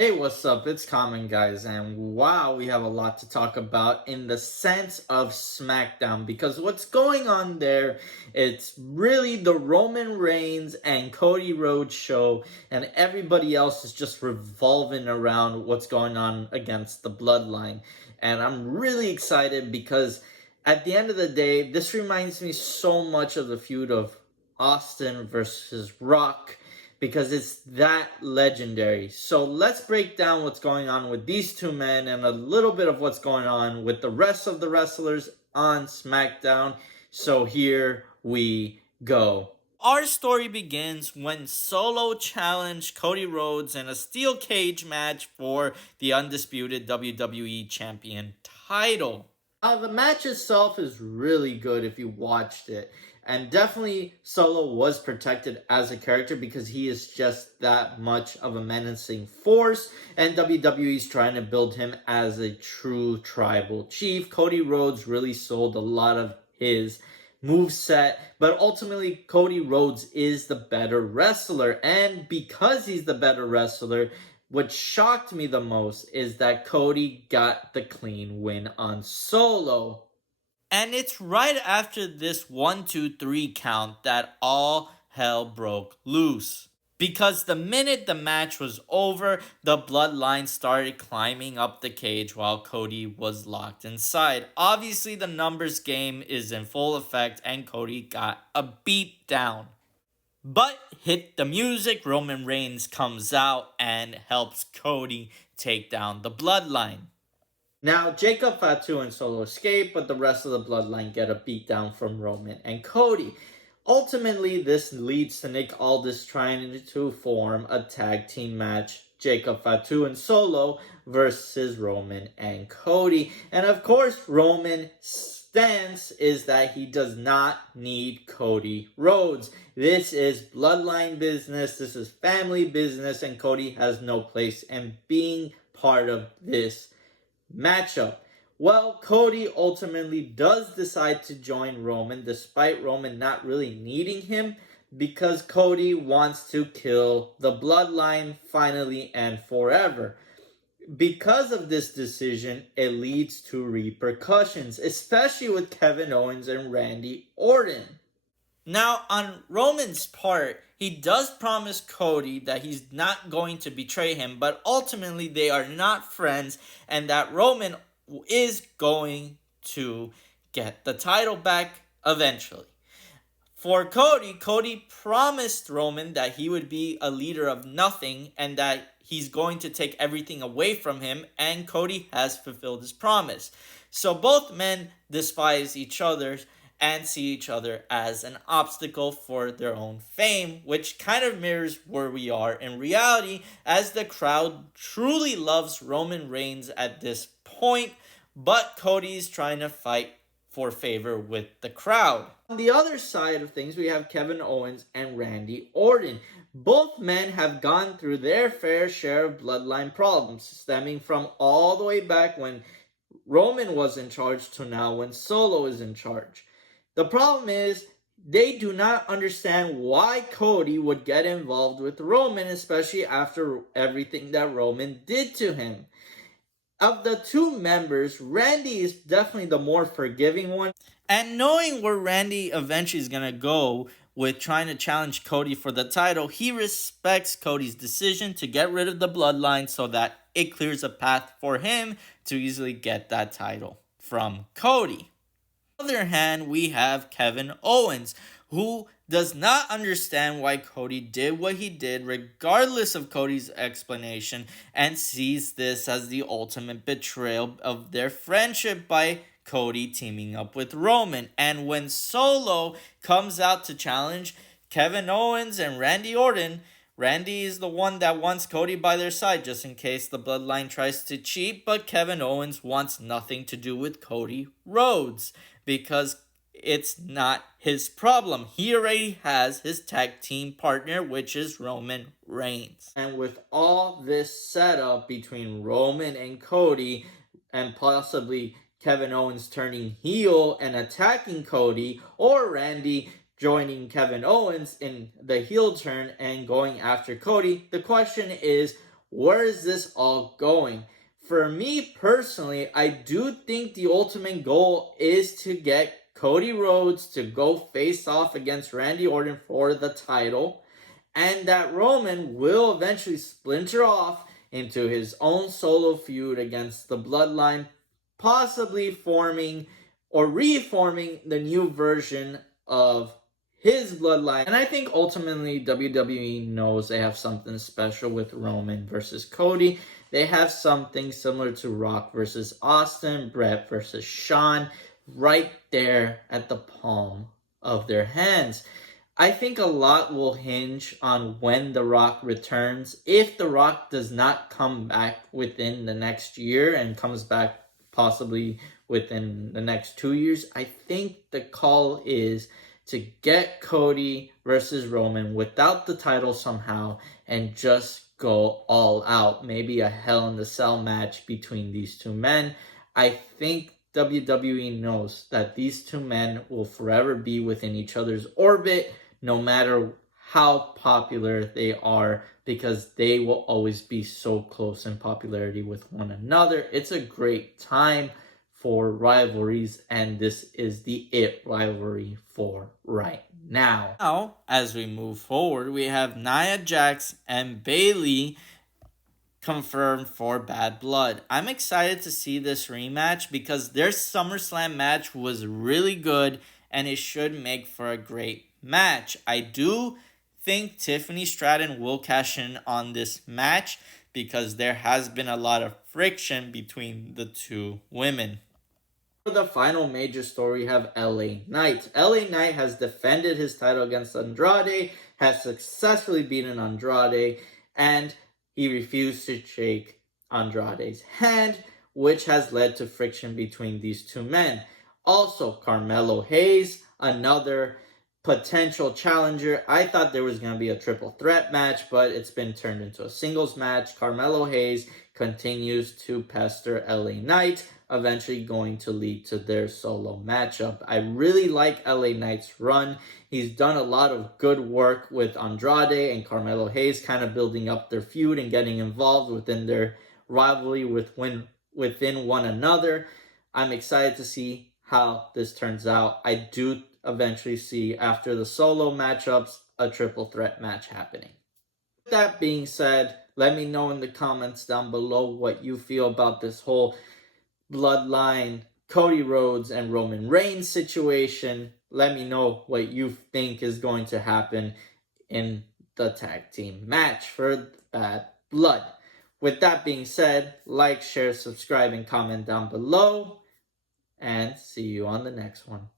Hey, what's up? It's Common, guys, and wow, we have a lot to talk about in the sense of SmackDown because what's going on there, it's really the Roman Reigns and Cody Rhodes show, and everybody else is just revolving around what's going on against the Bloodline. And I'm really excited because at the end of the day, this reminds me so much of the feud of Austin versus Rock because it's that legendary. So let's break down what's going on with these two men and a little bit of what's going on with the rest of the wrestlers on SmackDown. So here we go. Our story begins when Solo challenged Cody Rhodes in a steel cage match for the undisputed WWE Champion title. The match itself is really good if you watched it. And definitely Solo was protected as a character because he is just that much of a menacing force. And WWE is trying to build him as a true tribal chief. Cody Rhodes really sold a lot of his move set, but ultimately Cody Rhodes is the better wrestler. And because he's the better wrestler, what shocked me the most is that Cody got the clean win on Solo. And it's right after this 1, 2, 3 count that all hell broke loose. Because the minute the match was over, the bloodline started climbing up the cage while Cody was locked inside. Obviously, the numbers game is in full effect and Cody got a beat down. But hit the music, Roman Reigns comes out and helps Cody take down the bloodline. Now, Jacob, Fatu, and Solo escape, but the rest of the bloodline get a beatdown from Roman and Cody. Ultimately, this leads to Nick Aldis trying to form a tag team match, Jacob, Fatu, and Solo versus Roman and Cody. And of course, Roman's stance is that he does not need Cody Rhodes. This is bloodline business, this is family business, and Cody has no place in being part of this matchup. Well, Cody ultimately does decide to join Roman despite Roman not really needing him because Cody wants to kill the bloodline finally and forever. Because of this decision, it leads to repercussions, especially with Kevin Owens and Randy Orton. Now, on Roman's part, he does promise Cody that he's not going to betray him, but ultimately they are not friends, and that Roman is going to get the title back eventually. For Cody, Cody promised Roman that he would be a leader of nothing and that he's going to take everything away from him, and Cody has fulfilled his promise. So both men despise each other and see each other as an obstacle for their own fame, which kind of mirrors where we are in reality, as the crowd truly loves Roman Reigns at this point, but Cody's trying to fight for favor with the crowd. On the other side of things, we have Kevin Owens and Randy Orton. Both men have gone through their fair share of bloodline problems, stemming from all the way back when Roman was in charge to now when Solo is in charge. The problem is they do not understand why Cody would get involved with Roman, especially after everything that Roman did to him. Of the two members, Randy is definitely the more forgiving one. And knowing where Randy eventually is going to go with trying to challenge Cody for the title, he respects Cody's decision to get rid of the bloodline so that it clears a path for him to easily get that title from Cody. On the other hand, we have Kevin Owens, who does not understand why Cody did what he did, regardless of Cody's explanation, and sees this as the ultimate betrayal of their friendship by Cody teaming up with Roman. And when Solo comes out to challenge Kevin Owens and Randy Orton, Randy is the one that wants Cody by their side just in case the bloodline tries to cheat, but Kevin Owens wants nothing to do with Cody Rhodes because it's not his problem. He already has his tag team partner, which is Roman Reigns. And with all this setup between Roman and Cody, and possibly Kevin Owens turning heel and attacking Cody, or Randy joining Kevin Owens in the heel turn and going after Cody, the question is, where is this all going? For me personally, I do think the ultimate goal is to get Cody Rhodes to go face off against Randy Orton for the title, and that Roman will eventually splinter off into his own solo feud against the Bloodline, possibly forming or reforming the new version of his bloodline. And I think ultimately WWE knows they have something special with Roman versus Cody. They have something similar to Rock versus Austin, Brett versus Shawn, right there at the palm of their hands. I think a lot will hinge on when The Rock returns. If The Rock does not come back within the next year and comes back possibly within the next 2 years, I think the call is to get Cody versus Roman without the title somehow and just go all out. Maybe a Hell in the Cell match between these two men. I think WWE knows that these two men will forever be within each other's orbit no matter how popular they are, because they will always be so close in popularity with one another. It's a great time for rivalries, and this is the it rivalry for right now. Now, as we move forward, we have Nia Jax and Bayley confirmed for Bad Blood. I'm excited to see this rematch because their SummerSlam match was really good and it should make for a great match. I do think Tiffany Stratton will cash in on this match because there has been a lot of friction between the two women. For the final major story, we have LA Knight. LA Knight has defended his title against Andrade, has successfully beaten Andrade, and he refused to shake Andrade's hand, which has led to friction between these two men. Also, Carmelo Hayes, another potential challenger. I thought there was going to be a triple threat match, but it's been turned into a singles match. Carmelo Hayes continues to pester LA Knight, eventually going to lead to their solo matchup. I really like LA Knight's run. He's done a lot of good work with Andrade and Carmelo Hayes, kind of building up their feud and getting involved within their rivalry within one another. I'm excited to see how this turns out. I do eventually see, after the solo matchups, a triple threat match happening. With that being said, let me know in the comments down below what you feel about this whole Bloodline, Cody Rhodes and Roman Reigns situation. Let me know what you think is going to happen in the tag team match for Bad Blood. With that being said, like, share, subscribe, and comment down below. And see you on the next one.